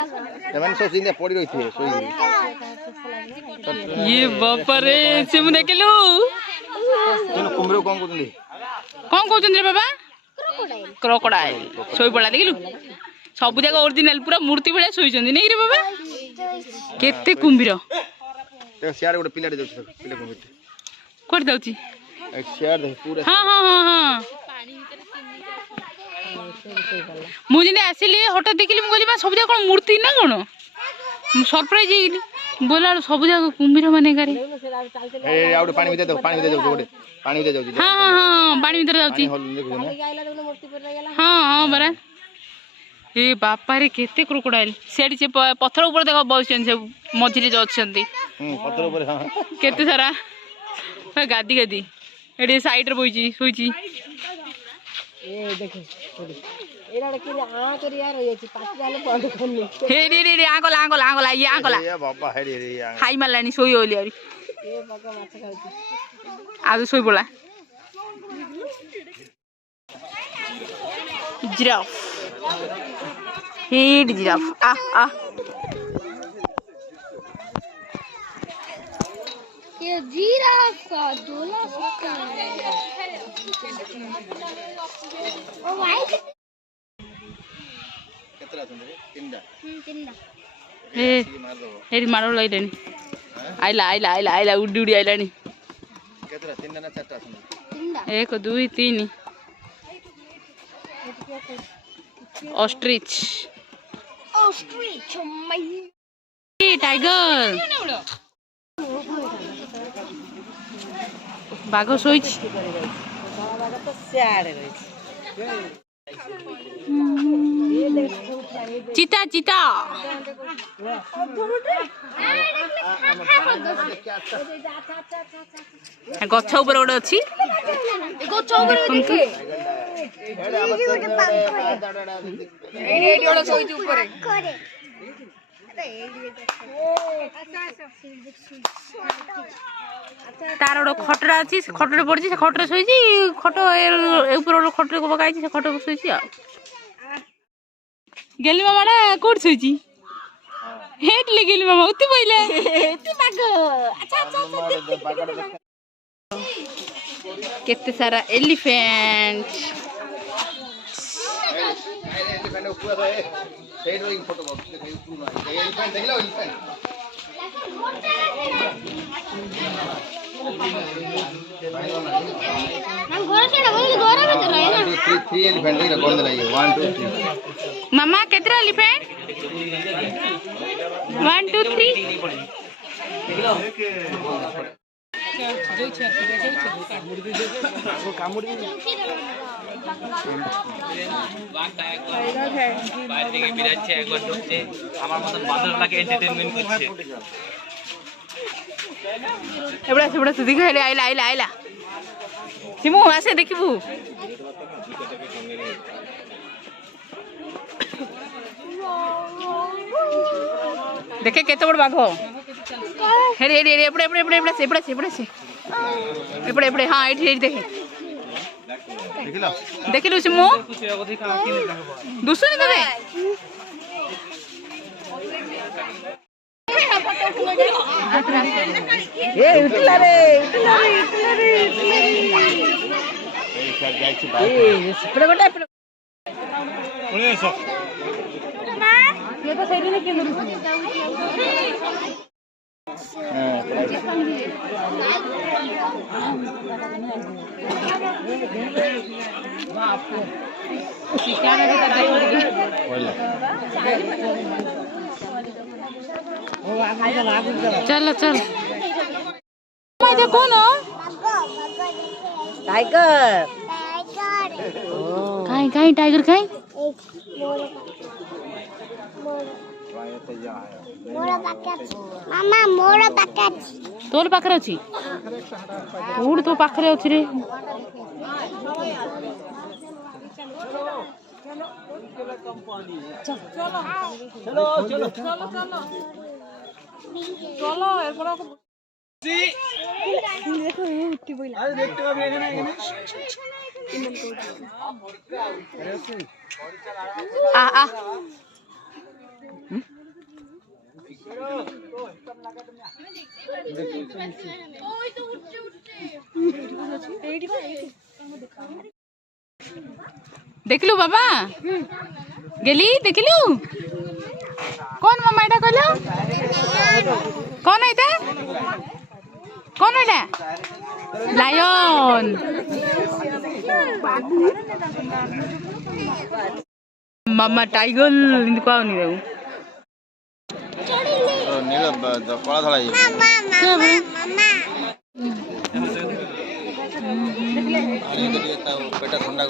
ସେମାନେ ସବୁ ସିନେ ପଡି ରହିଥିବେ ଇଏ ବାପାରେ ସିମୁ ଦେଖିଲୁ କୁମ୍ଭୀର କଣ କହୁଛନ୍ତି ରେ ବାବା କ୍ରୋକୋଡାଇଲ ଶୋଇ ପଡା ଦେଖିଲୁ ସବୁ ଯାକ ଓରିଜିନାଲ ପୁରା ମୂର୍ତ୍ତି ଭଳିଆ ଶୋଇଛନ୍ତି ନାଇଁ ରେ ବାବା କେତେ କୁମ୍ଭୀର ସିଆଡେ ଗୋଟେ ପିଲାଟେ ଯାଉଛି ପିଲା କୁମ୍ଭୀର କୋଠି ଯାଉଛି ସିଆଡେ ପୁରା ହଁ ହଁ ହଁ ହଁ ମୁଁ ଯେମିତି ଆସିଲି ହଠାତ୍ ଦେଖିଲି ମୁଁ କହିଲି ସବୁ ଯାକ କଣ ମୂର୍ତ୍ତି ନା କଣ ମୁଁ ସରପ୍ରାଇଜ ହେଇଗଲି ବୋଲା ସବୁ ଯାକ କୁମ୍ଭୀର ମାନେ ଗାରେ ପାଣି ଭିତରେ ଯାଉଛି ପାଣି ଭିତରେ ଯାଉଛି ପାଣି ଭିତରେ ଯାଉଛି ହଁ ହଁ ହଁ ପାଣି ଭିତରେ ଯାଉଛି ହଁ ହଁ ପରା ଏ ବାପାରେ କେତେ କ୍ରୋକୋଡାଇଲ ସେଠି ସେ ପଥର ଉପରେ ଦେଖ ବସିଛନ୍ତି ସବୁ ମଝିରେ ଯୋଉ ଅଛନ୍ତି କେତେ ସାରା ଗାଦି ଗାଦି ଏଠି ସାଇଡରେ ବଇଛି ଶୋଇଛି ଖାଇ ମାରିଲାଣି ଶୋଇ ବୋଲି ଆଉ ଶୋଇ ପଡିଲା ଜିରାଫ ହିଟ୍ ଜିରାଫ ये जिराफ का दूल्हा ओ वाइट କେତେଟା ଅଛନ୍ତି ତିନିଟା ଏଠି ମାଡ଼ ଲାଗିଲାଣି ଆଇଲା ଉଡି ଉଡି ଆଇଲାଣି କେତେଟା ତିନିଟା ନା ଚାରିଟା ଅଛନ୍ତି 1 2 3 ऑस्ट्रिच टाइगर बाघ शोइछ चीता चीता गछ ऊपर गोटे अच्छी तार गोटे खटरा अच्छी खटे पड़ी से खटे शोची खट ऊपर खटे पकाई से खट शोची गेली मामा कौट शोची हेटले गेली मामा उति पहिले केते सारा एलिफेंट मामा केतरा एलिफेंट 1 2 3 আমার মতন বাদরটাকে এন্টারটেইনমেন্ট করছে এবড়া সেবড়া তুই খাইলে আইলা সিমু আসে দেখিবু देखे केते बड़ बाघ हेरे हेरे एपड़े एपड़े एपड़े एपड़े एपड़े एपड़े एपड़े एपड़े हां एठी एठी देखे देखिलु सिमु दुसुनी तबे ए उठला रे ए सर जाई छी बाय ए सेपड़े बटा ओले सो ये तो सही नहीं केंद्र चलो चल देखो ना टाइगर कहीं कहीं टाइगर कहीं मामा मोर पाखे तोर पाखरे अछि कोड तो पाखरे अछि रे चलो चलो चलो चलो चलो এরপর জি দেখো এই উঠি বইলা আরে দেখতে পাবে এখানে आ आ देखलु बाबा गेली देखलु कौन मामा एटा कहलो कौन एटा लायन मामा टाइगर इनको कहनी देऊ नील कला धला पेट ठंडा